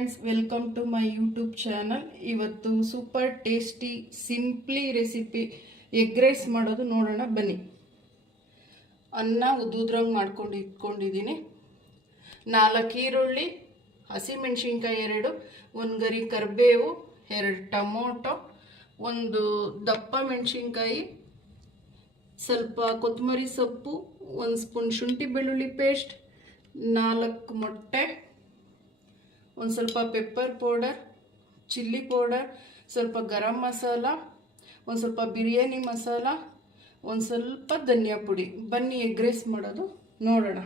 Friends, welcome to my YouTube channel. ಇವತ್ತು super tasty simply recipe egg rice ಮಾಡೋದು ನೋಡೋಣ ಬನ್ನಿ. ಅನ್ನ ಉದ್ದುದ್ರಾಗ ಮಾಡ್ಕೊಂಡು ಇಟ್ಕೊಂಡಿದ್ದೀನಿ. 4 ಈರುಳ್ಳಿ, ಹಸಿಮೆಣಸಿನ್ಕಾಯಿ 2, 1 ಗರಿ ಕರಿಬೇವು, 2 ಟೊಮೊಟೊ, 1 ದಪ್ಪ ಮೆಣಸಿನ್ಕಾಯಿ, ಸ್ವಲ್ಪ ಕೊತ್ತಂಬರಿ ಸೊಪ್ಪು, 1 ಸ್ಪೂನ್ ಶುಂಠಿ ಬೆಳ್ಳುಳ್ಳಿ ಪೇಸ್ಟ್, 4 ಮೊಟ್ಟೆ, ಒಂದು ಸ್ವಲ್ಪ ಪೆಪ್ಪರ್ ಪೌಡರ್, ಚಿಲ್ಲಿ ಪೌಡರ್, ಸ್ವಲ್ಪ ಗರಂ ಮಸಾಲ, ಒಂದು ಸ್ವಲ್ಪ ಬಿರಿಯಾನಿ ಮಸಾಲ, ಒಂದು ಸ್ವಲ್ಪ ಧನಿಯಾ ಪುಡಿ. ಬನ್ನಿ ಎಗ್ ರೈಸ್ ಮಾಡೋದು ನೋಡೋಣ.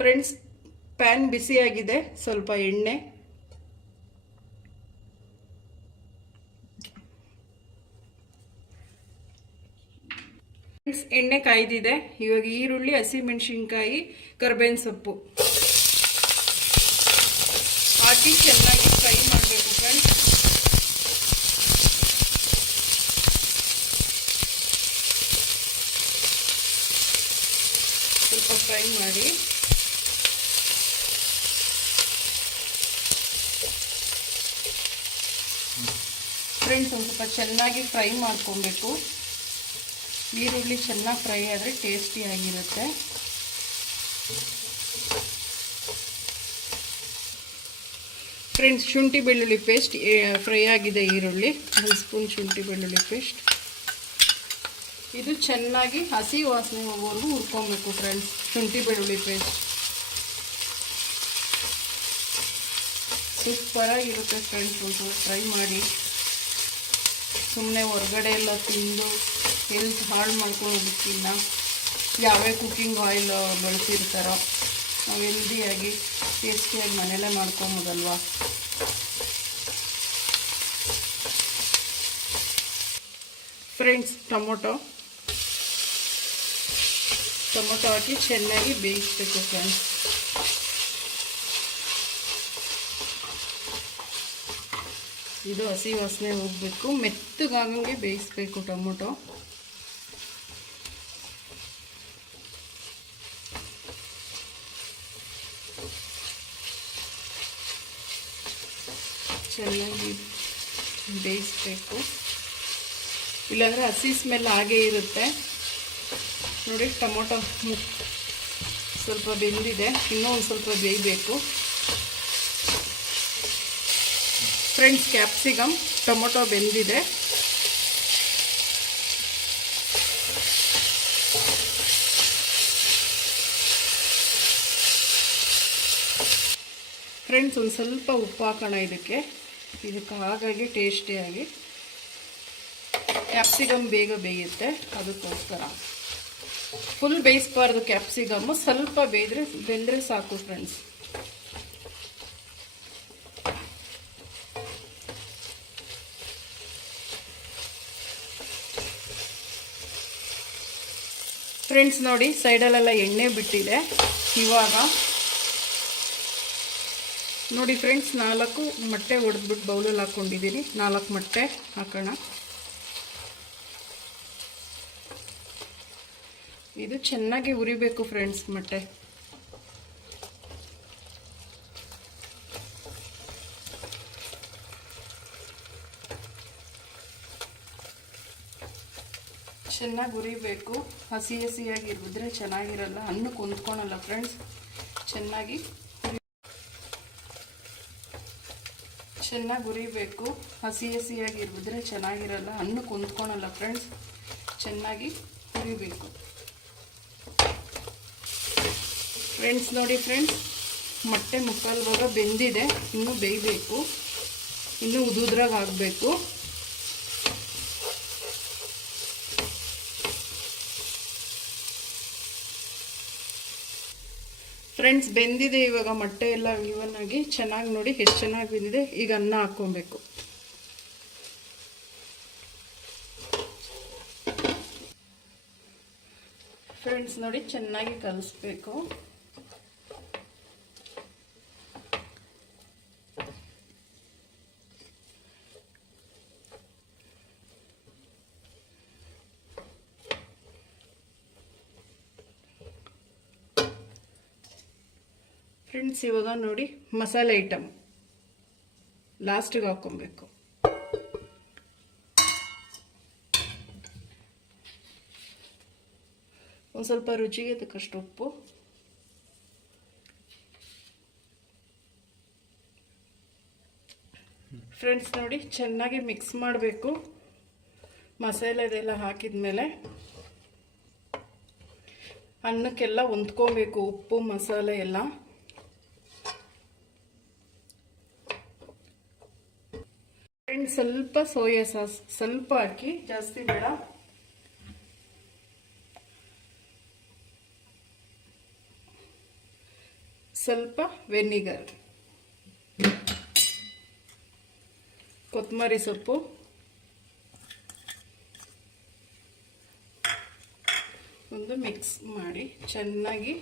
ಫ್ರೆಂಡ್ಸ್, ಪ್ಯಾನ್ ಬಿಸಿಯಾಗಿದೆ. ಸ್ವಲ್ಪ ಎಣ್ಣೆ, ಎಣ್ಣೆ ಕಾಯ್ದಿದೆ. ಇವಾಗ ಈರುಳ್ಳಿ, ಹಸಿಮೆಣಸಿನ್ಕಾಯಿ, ಕರಿಬೇವಿನ ಸೊಪ್ಪು ಹಾಕಿ ಚೆನ್ನಾಗಿ ಫ್ರೈ ಮಾಡಬೇಕು ಫ್ರೆಂಡ್ಸ್. ಸ್ವಲ್ಪ ಫ್ರೈ ಮಾಡಿ ಫ್ರೆಂಡ್ಸ್, ಒಂದು ಸ್ವಲ್ಪ ಚೆನ್ನಾಗಿ ಫ್ರೈ ಮಾಡ್ಕೊಬೇಕು. ಈರುಳ್ಳಿ ಚೆನ್ನಾಗಿ ಫ್ರೈ ಆದರೆ ಟೇಸ್ಟಿಯಾಗಿರುತ್ತೆ. ಫ್ರೆಂಡ್ಸ್, ಶುಂಠಿ ಬೆಳ್ಳುಳ್ಳಿ ಪೇಸ್ಟ್ ಫ್ರೈ ಆಗಿದೆ. ಈರುಳ್ಳಿ 1 ಸ್ಪೂನ್ ಶುಂಠಿ ಬೆಳ್ಳುಳ್ಳಿ ಪೇಸ್ಟ್. ಇದು ಚೆನ್ನಾಗಿ ಹಸಿ ವಾಸನೆ ಹೋಗೋವರೆಗೂ ಹುರ್ಕೊಬೇಕು ಫ್ರೆಂಡ್ಸ್. ಶುಂಠಿ ಬೆಳ್ಳುಳ್ಳಿ ಪೇಸ್ಟ್ ಸೂಪರಾಗಿರುತ್ತೆ ಫ್ರೆಂಡ್ಸ್. ಒಂದು ಟ್ರೈ ಮಾಡಿ. ಸುಮ್ಮನೆ ಹೊರಗಡೆ ಎಲ್ಲ ತಿಂದು ಹೆಲ್ತ್ ಹಾಳು ಮಾಡ್ಕೊಳ್ಳೋದಕ್ಕಿಂತ ಯಾವೇ ಕುಕ್ಕಿಂಗ್ ಆಯಿಲ್ ಬಳಸಿರ್ತಾರೋ ನಾವು ಹೆಲ್ದಿಯಾಗಿ ಟೇಸ್ಟಿಯಾಗಿ ಮನೆಯಲ್ಲೇ ಮಾಡ್ಕೊಬೋದಲ್ವ. ಫ್ರೆಂಡ್ಸ್, ಟೊಮೊಟೊ ಹಾಕಿ ಚೆನ್ನಾಗಿ ಬೇಯಿಸಬೇಕು ಫ್ರೆಂಡ್ಸ್. ಇದು ಹಸಿ ವಾಸನೆ ಹೋಗಬೇಕು. ಮೆತ್ತಗಾಗಂಗೆ ಬೇಯಿಸಬೇಕು ಟೊಮೊಟೊ. ಚೆನ್ನಾಗಿ ಬೇಯಿಸಬೇಕು, ಇಲ್ಲಾಂದರೆ ಹಸಿ ಸ್ಮೆಲ್ ಹಾಗೇ ಇರುತ್ತೆ. ನೋಡಿ, ಟೊಮೊಟೊ ಸ್ವಲ್ಪ ಬೆಂದಿದೆ. ಇನ್ನೂ ಒಂದು ಸ್ವಲ್ಪ ಬೇಯಬೇಕು ಫ್ರೆಂಡ್ಸ್. ಕ್ಯಾಪ್ಸಿಕಮ್, ಟೊಮೊಟೊ ಬೆಂದಿದೆ. ಫ್ರೆಂಡ್ಸ್, ಒಂದು ಸ್ವಲ್ಪ ಉಪ್ಪು ಹಾಕೋಣ ಇದಕ್ಕೆ ಹಾಗಾಗಿ ಟೇಸ್ಟಿಯಾಗಿ. ಕ್ಯಾಪ್ಸಿಕಮ್ ಬೇಗ ಬೇಯುತ್ತೆ, ಅದಕ್ಕೋಸ್ಕರ. ಫುಲ್ ಬೇಯಿಸಬಾರ್ದು ಕ್ಯಾಪ್ಸಿಕಮ್ಮು, ಸ್ವಲ್ಪ ಬೆಂದರೆ ಸಾಕು ಫ್ರೆಂಡ್ಸ್. ಫ್ರೆಂಡ್ಸ್, ನೋಡಿ ಸೈಡಲ್ಲೆಲ್ಲ ಎಣ್ಣೆ ಬಿಟ್ಟಿದೆ. ಇವಾಗ ನೋಡಿ ಫ್ರೆಂಡ್ಸ್, 4 ಮೊಟ್ಟೆ ಹೊಡೆದ್ಬಿಟ್ಟು ಬೌಲಲ್ಲಿ ಹಾಕ್ಕೊಂಡಿದ್ದೀನಿ. 4 ಮೊಟ್ಟೆ ಹಾಕೋಣ. ಇದು ಚೆನ್ನಾಗಿ ಉರಿಬೇಕು ಫ್ರೆಂಡ್ಸ್. ಮೊಟ್ಟೆ ಚೆನ್ನಾಗಿ ಉರಿಬೇಕು. ಹಸಿಯಾಗಿ ಇರಿದ್ರೆ ಚೆನ್ನಾಗಿರಲ್ಲ, ಅನ್ನಕ್ಕೆ ಹೊಂದ್ಕೊಳಲ್ಲ ಫ್ರೆಂಡ್ಸ್. ಚೆನ್ನಾಗಿ ಉರಿಬೇಕು. ಹಸಿಯಾಗಿ ಇರಿದ್ರೆ ಚೆನ್ನಾಗಿರಲ್ಲ, ಅನ್ನಕ್ಕೆ ಹೊಂದ್ಕೊಳಲ್ಲ ಫ್ರೆಂಡ್ಸ್. ಚೆನ್ನಾಗಿ ಉರಿಬೇಕು ಫ್ರೆಂಡ್ಸ್. ನೋಡಿ ಫ್ರೆಂಡ್ಸ್, ಮೊಟ್ಟೆ ಮುಕ್ಕಾಲು ಭಾಗ ಬೆಂದಿದೆ. ಇನ್ನೂ ಬೇಯಬೇಕು, ಇನ್ನೂ ಉದುದ್ರಾಗ ಆಗಬೇಕು. ಫ್ರೆಂಡ್ಸ್, ಬೆಂದಿದೆ. ಇವಾಗ ಮೊಟ್ಟೆ ಎಲ್ಲ ಈವನ್ ಆಗಿ ಚೆನ್ನಾಗಿ ನೋಡಿ ಎಷ್ಟು ಚೆನ್ನಾಗಿ ಬೆಂದಿದೆ. ಈಗ ಅನ್ನ ಹಾಕ್ಕೊಬೇಕು. ಫ್ರೆಂಡ್ಸ್, ನೋಡಿ ಚೆನ್ನಾಗಿ ಕಲಿಸ್ಬೇಕು. ಫ್ರೆಂಡ್ಸ್, ಇವಾಗ ನೋಡಿ ಮಸಾಲೆ ಐಟಮ್ ಲಾಸ್ಟಿಗೆ ಹಾಕ್ಕೊಬೇಕು. ಒಂದು ಸ್ವಲ್ಪ ರುಚಿಗೆ ತಕ್ಕಷ್ಟು ಉಪ್ಪು, ಫ್ರೆಂಡ್ಸ್ ನೋಡಿ ಚೆನ್ನಾಗಿ ಮಿಕ್ಸ್ ಮಾಡಬೇಕು. ಮಸಾಲೆದೆಲ್ಲ ಹಾಕಿದ್ಮೇಲೆ ಅನ್ನಕ್ಕೆಲ್ಲ ಹೊಂದ್ಕೋಬೇಕು, ಉಪ್ಪು ಮಸಾಲೆ ಎಲ್ಲ. ಫ್ರೆಂಡ್ಸ್, ಸ್ವಲ್ಪ ಸೋಯಾ ಸಾಸ್ ಸ್ವಲ್ಪ ಹಾಕಿ, ಜಾಸ್ತಿ ಬೇಡ. ಸ್ವಲ್ಪ ವೆನಿಗರ್, ಕೊತ್ತಂಬರಿ ಸೊಪ್ಪು, ಒಂದು ಮಿಕ್ಸ್ ಮಾಡಿ ಚೆನ್ನಾಗಿ.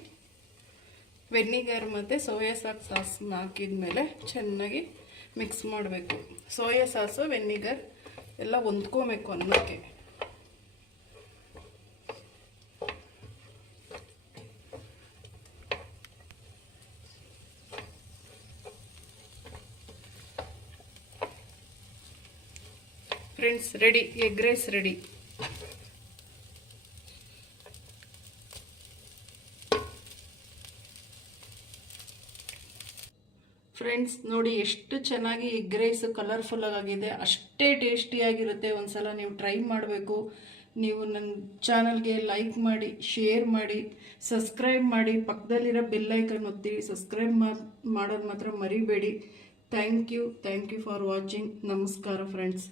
ವೆನಿಗರ್ ಮತ್ತು ಸೋಯಾ ಸಾಸ್ ಹಾಕಿದ ಮೇಲೆ ಚೆನ್ನಾಗಿ ಮಿಕ್ಸ್ ಮಾಡಬೇಕು. ಸೋಯಾ ಸಾಸು ವೆನಿಗರ್ ಎಲ್ಲ ಹೊಂದ್ಕೋಬೇಕು ಅನ್ನಕ್ಕೆ. Friends, ready, egg rice ready. Friends ನೋಡಿ ಎಷ್ಟು ಚೆನ್ನಾಗಿ ಎಗ್ ರೈಸ್ ಕಲರ್ಫುಲ್ ಆಗಿದೆ, ಅಷ್ಟೇ ಟೇಸ್ಟಿಯಾಗಿರುತ್ತೆ. ಒಂದ್ಸಲ ನೀವು ಟ್ರೈ ಮಾಡಬೇಕು. ನೀವು ನನ್ನ ಚಾನಲ್ಗೆ ಲೈಕ್ ಮಾಡಿ, ಶೇರ್ ಮಾಡಿ, ಸಬ್ಸ್ಕ್ರೈಬ್ ಮಾಡಿ, ಪಕ್ಕದಲ್ಲಿರೋ ಬೆಲ್ ಐಕನ್ ಒತ್ತಿ. ಸಬ್ಸ್ಕ್ರೈಬ್ ಮಾಡೋದು ಮಾತ್ರ ಮರಿಬೇಡಿ. Thank you for watching. ನಮಸ್ಕಾರ ಫ್ರೆಂಡ್ಸ್.